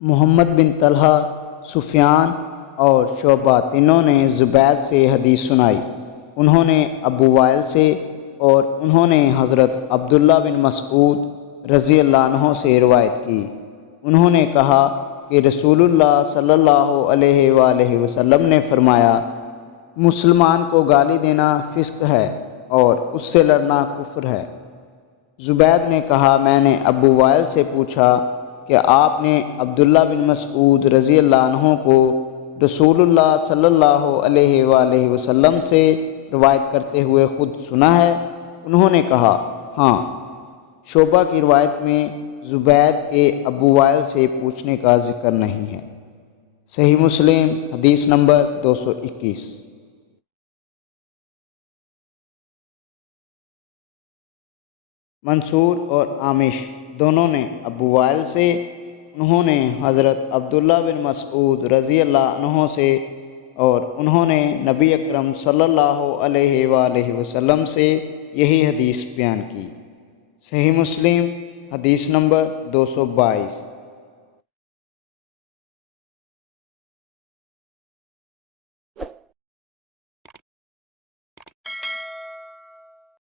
محمد بن طلحہ، سفیان اور شعبہ تینوں نے زبید سے حدیث سنائی۔ انہوں نے ابو وائل سے اور انہوں نے حضرت عبداللہ بن مسعود رضی اللہ عنہ سے روایت کی۔ انہوں نے کہا کہ رسول اللہ صلی اللہ علیہ وآلہ وسلم نے فرمایا، مسلمان کو گالی دینا فسق ہے اور اس سے لڑنا کفر ہے۔ زبید نے کہا، میں نے ابو وائل سے پوچھا کہ آپ نے عبداللہ بن مسعود رضی اللہ عنہ کو رسول اللہ صلی اللہ علیہ وآلہ وسلم سے روایت کرتے ہوئے خود سنا ہے؟ انہوں نے کہا، ہاں۔ شعبہ کی روایت میں زبید کے ابو وائل سے پوچھنے کا ذکر نہیں ہے۔ صحیح مسلم حدیث نمبر 221۔ منصور اور عامش دونوں نے ابو وائل سے، انہوں نے حضرت عبداللہ بن مسعود رضی اللہ عنہ سے اور انہوں نے نبی اکرم صلی اللہ علیہ وآلہ وسلم سے یہی حدیث بیان کی۔ صحیح مسلم حدیث نمبر 222۔